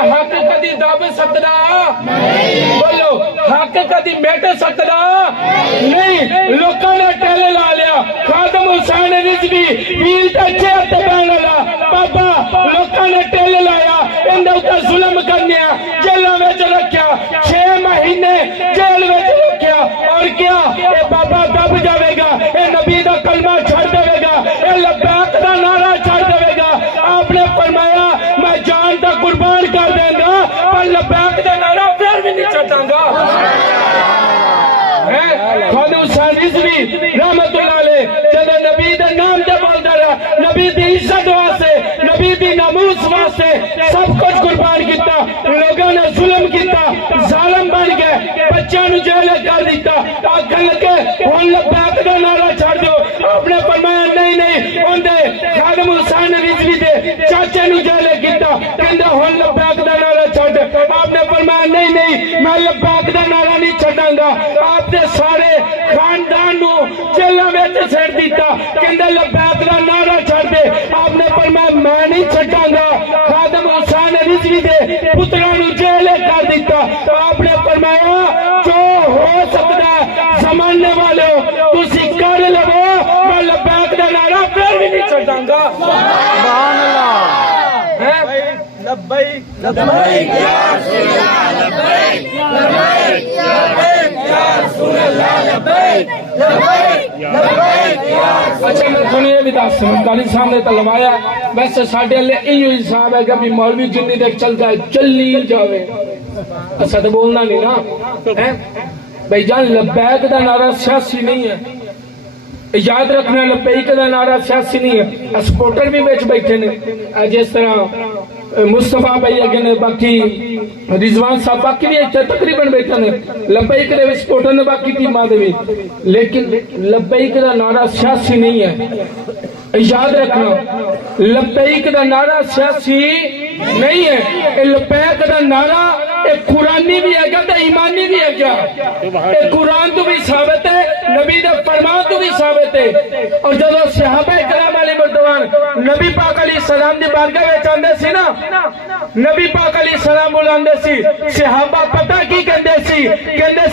حق کدی دب سکدا بولو حق کدی مٹ سکدا نہیں لوکاں نے ٹل لا لیا خادم حسین رضوی ویل تے چہر تے بہن والا بابا لوکاں نے ٹل لایا اندے اوپر ظلم کرنے جیلاں وچ رکھیا 6 مہینے جیل وچ رکھیا اور کیا اے بابا دب جاوے گا اے نبی دا کلمہ چھڑ دے گا اے لبیک دا نعرہ چھڑ دے گا آپ نے فرمایا میں جان دا قربان کر دیں گا پر لبیک دا نعرہ پھر بھی نہیں چھڑاں گا خادم حسین رضوی رحمت اللہ علیہ جب نبی دے نام دے بولدا رہا نبی دی عزت واسطے نبی دی ناموس واسطے سب کچھ قربان کیتا لوگوں نے ظلم کیتا ظالم بن گئے بچوں نو جیل کر دیتا آکھن لگے ہن لبیک دا نعرہ چھڑ دو آپ نے فرمایا نہیں نہیں اوندے خادم حسین رضوی دے چاچے نو جیل کیتا کہندا ہن لبیک دا نعرہ چھڑ آپ نے فرمایا نہیں نہیں میں لبیک دا نعرہ نہیں چھڈاں گا آپ دے سارے خاندان نو جیلاں وچ سٹ دیتا کہندا لبیک دا نعرہ چھڑ دے آپ نے فرمایا میں نہیں چھڈاں گا خادم حسین رضوی دے پتراں نو جیل کر دیتا آپ نے فرمایا جو ہو سکتا ہے زمانے والے تسی کر لو میں لبیک دا نعرہ پھر بھی نہیں چھڈاں گا سبحان اللہ لبیک لبیک یا رسول اللہ لبیک لبیک لبیک یا رسول اللہ لبیک لبیک لبیک یا اچھا میں تھوڑی یہ بھی دس قاری صاحب نے تلوایا ویسے ساڈے والے ایو حساب ہے کہ بھی مولوی جنی دیکھ چل جائے چلی جاوے ایسا تو بولنا نہیں نا بھائی جان لبیک دا نعرہ سیاسی نہیں ہے یاد رکھنا لبیک دا نعرہ سیاسی نہیں ہے سپورٹر بھی بیچ بیٹھے نے جس طرح مصطفیٰ بھائی اگے باقی رضوان صاحب باقی بھی تقریباً بیٹھے نے لبیک دے سپورٹر نے باقی ٹیماں دے بھی لیکن لبیک دا نعرہ سیاسی نہیں ہے یاد رکھنا لبیک دا نعرہ سیاسی نہیں ہے لبیک دا نعرہ ایک قرآنی بھی ہے گا ایمانی بھی ہے کیا ایک قرآن تو بھی ثابت ہے نبی دے فرمان تو بھی ثابت ہے اور جب صحابہ کرام علیہ مردوان نبی پاک علیہ السلام دی بارگاہ میں چاندے سی نا نبی پاک علیہ السلام بولاندے سی صحابہ پتہ کی کہندے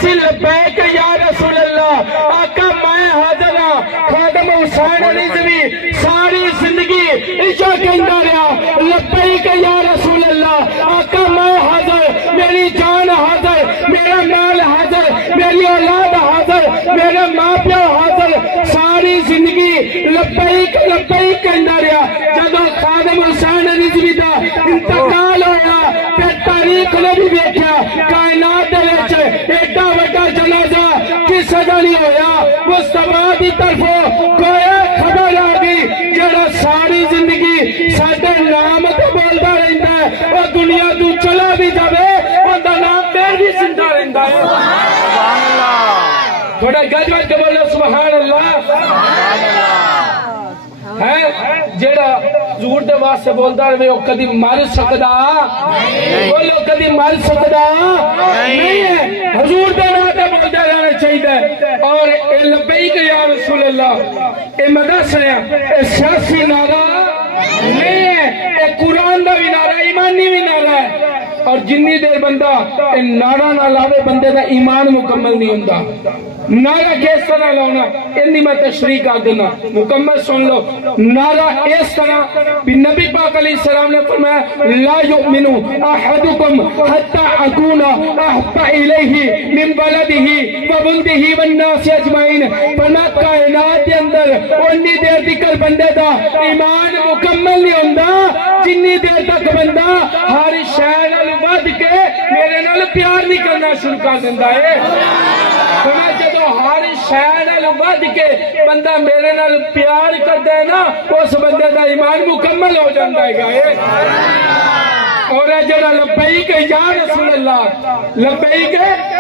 سی لبیک یا رسول اللہ آقا میں حاضر ہاں خادم حسین رضوی ساری زندگی ایشا کہندا رہا لبیک یا رسول اللہ آقا میں حاضر میری جان حاضر میرا مال حاضر میری اولاد حاضر میرے ماں پیو حاضر ساری زندگی لبیک لبیک کہندا رہا جب خادم حسین رضوی دا انتقال ہویا پھر تاریخ نے بھی دیکھا کائنات دے وچ ایڈا وڈا جنازہ کس جگہ نہیں ہویا مصطفیٰ دی طرفوں کوئی خبر آ گئی جڑا ساری زندگی ساڈے نام تے بولدا رہندا ہے اور دنیا تو چلا بھی جاوے اوندا نام پھر بھی زندہ رہندا ہے سبحان اللہ تھوڑا گج وج کے بولو سبحان اللہ سبحان اللہ ہے جیڑا حضور دے واسطے بولدا رہے او کدی مر سکدا بولو کدی مر سکدا نہیں ہے حضور دے نام تے بولدا رہنا چاہیے اور اے لبیک یا رسول اللہ اے مدرسہ اے سیاسی نعرہ نہیں ہے اے قرآن دا بھی نعرہ ایمانی بھی نعرہ ہے اور جنی دیر بندہ اے نعرہ نہ لاوے بندے دا ایمان مکمل نہیں ہوندا نعرہ کس طرح لاؤنا انی میں تشریح کر دینا مکمل سن لو نعرہ اس طرح بھی نبی پاک علیہ السلام نے فرمایا لا یؤمن احدکم حتی اکون احب الیہ من ولدہ وولدہ والناس اجمعین فرمایا کائنات کے اندر انی دیر تک بندے دا ایمان مکمل نہیں ہوندا جنی دیر تک بندہ ہر شے نال ود کے میرے نال پیار نہیں کرنا شروع کر دیندا ہے فرمایا جدو ہر شے نال ود کے بندہ میرے نال پیار کردا ہے نا اس بندے دا ایمان مکمل ہو جاندا ہے اور جڑا لبیک یا رسول اللہ لبیک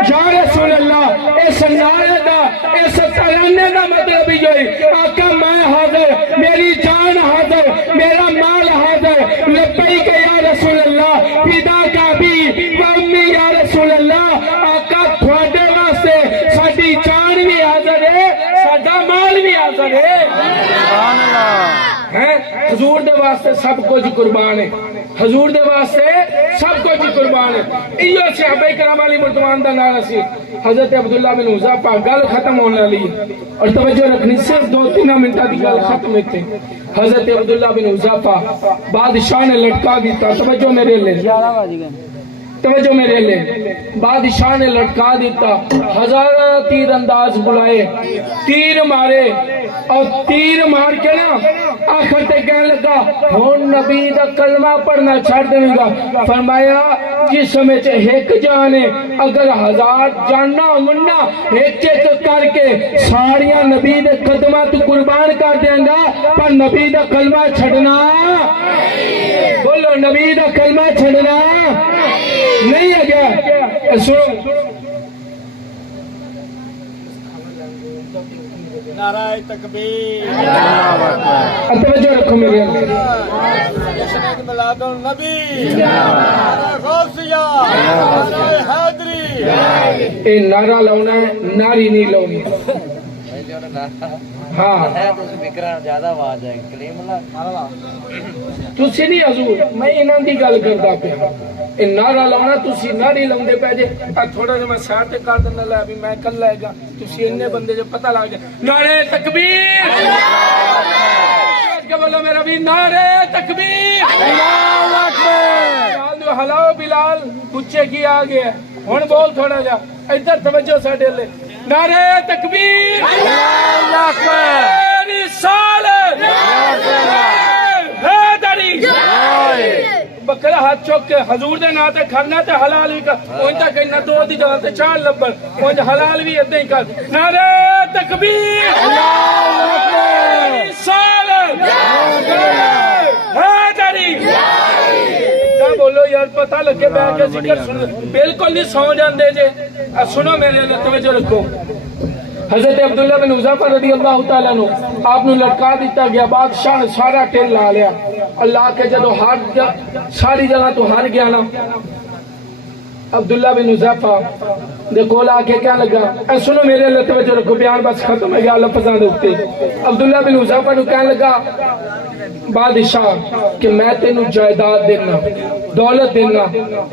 یا رسول اللہ اس نعرے دا اس ترانے دا مطلب یہ آقا میں حاضر میری جان حاضر میرا مال حاضر لبیک یا رسول اللہ فدا کا بھی و امی یا رسول اللہ آقا تھوڑے واسطے ساڈی جان بھی حاضر ہے ساڈا مال بھی حاضر ہے سبحان اللہ حضور دے واسطے سب کچھ قربان ہے حضور دے واسطے سب کچھ قربان ہے ایو صحابہ کرام علی مردوان دا نعرہ سی حضرت عبداللہ بن حذیفہ گل ختم ہونے والی اور توجہ رکھنی صرف 2-3 منٹا دی گل ختم ہوتے حضرت عبداللہ بن حذیفہ بادشاہ نے لٹکا دیتا توجہ میرے لے توجہ میرے لے بادشاہ نے لٹکا دیتا ہزارہ تیر انداز بلائے تیر مارے اور تیر مار کے نا آخر تے کہنے لگا ہون نبی دا کلمہ پڑھنا چھاڑ دیں گا فرمایا جسم میں ایک جانے اگر 1000 جاننا مننا ایک ایک کر کے ساریاں نبی دے قدمہ تو قربان کر دیں گا پر نبی دا کلمہ چھڑنا بولو نبی دا کلمہ چھڑنا نہیں ہے کیا سنو نعرہ تکبیر توجہ رکھو میرے جشن میلاد النبی نعرہ غوثیہ نعرہ حیدری اے نعرہ لاؤنا ہے ناری نہیں لاؤنی ہاں زیادہ آواز ہے کلیم اللہ تسی نہیں حضور میں انہاں دی گل کردا پیا اے نعرہ لاؤنا تسی ناری لاؤندے پے جے تھوڑا جا میں ساتھ تے کر دینا لے ابھی میں کل لائے گا تسی اننے بندے جو پتہ لگ جائے نعرہ تکبیر کہ بولو میرا بھی نعرہ تکبیر اللہ اکبر ہلاؤ بلال کچے کی آگے ہن بول تھوڑا جا ادھر توجہ ساڈے لے نعرہ تکبیر اللہ اکبر رسالت حیدری بکرا ہاتھ چوک کے حضور دے ناتے کھانا تے حلال بھی کر اونتا کہنا 2 دی جگہ تے 4 لبن اونتا حلال بھی ادھے ہی کر نعرہ تکبیر اللہ اکبر رسالت حیدری کیا بولو یار پتہ لگے بیٹھ کے ذکر سن بالکل نہیں سو جاندے جے سنو میرے لئے توجہ رکھو حضرت عبداللہ بن حذیفہ رضی اللہ تعالیٰ عنہ آپ نے لٹکا دیتا گیا بادشاہ نے سارا ٹیل لا لیا اللہ کے جدو ساری جگہ تو ہار گیا نا عبداللہ بن حذیفہ دے کولا کے کیا لگا اے سنو میرے لئے توجہ رکھو بیان بس ختم ہے گیا لفظاں دے اٹھتے عبداللہ بن حذیفہ نے کہنے لگا بادشاہ کہ میں تینوں جائیداد دینا دولت دینا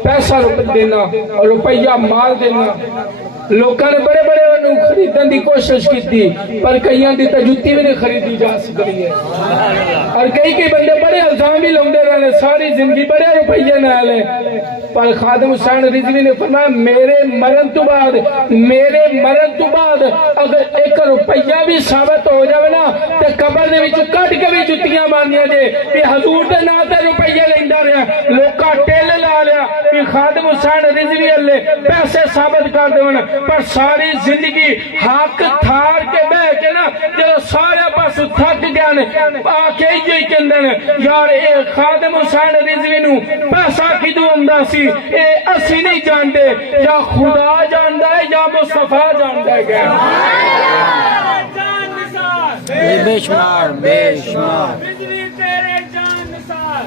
پیسہ دینا روپیہ مال دینا لوکاں نے بڑے بڑے انہوں خریدن دی کوشش کی تھی پر کئیاں دی تجوتی بھی نہیں خریدی جا سکتی ہے اور کئی بندے بڑے الزام بھی لوندے رہنے ساری زندگی بڑے روپیے نہ لے پر خادم حسین رضوی نے فرمایا میرے مرن تو بعد اگر 1 روپیہ بھی ثابت ہو جائے نا تے قبر دے وچ کٹ کے بھی جتیاں مارنیاں جے کہ حضور دے نام تے روپیہ لیندا رہیا لوکاں ٹیل لا لیا کہ خادم حسین رضوی اللہ پیسے ثابت کر دیون پر ساری زندگی حق تھار کے بہ کے نا جب سارے پاس تھک گیا نے آکے ہی کہندے یار اے خادم حسین رضوی نو پیسہ کدوں آندا سی اے اسی نہیں جانتے یا خدا جاندا ہے یا مصطفیٰ جاندا ہے بے شمار بے شمار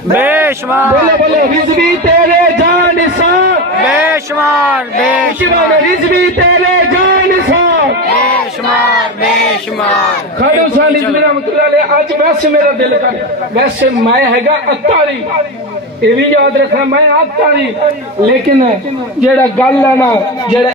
بے شمار بولو رضوی تیرے جان نثار بے شمار بے شمار رضوی تیرے جان نثار بے شمار بے شمار خادم حسین رضوی رحمۃ اللہ علیہ آج ویسے میرا دل کر ویسے میں ہے گا اتاری یہ بھی یاد رکھنا میں اتاری لیکن جیڑا گل ہے نا جیڑا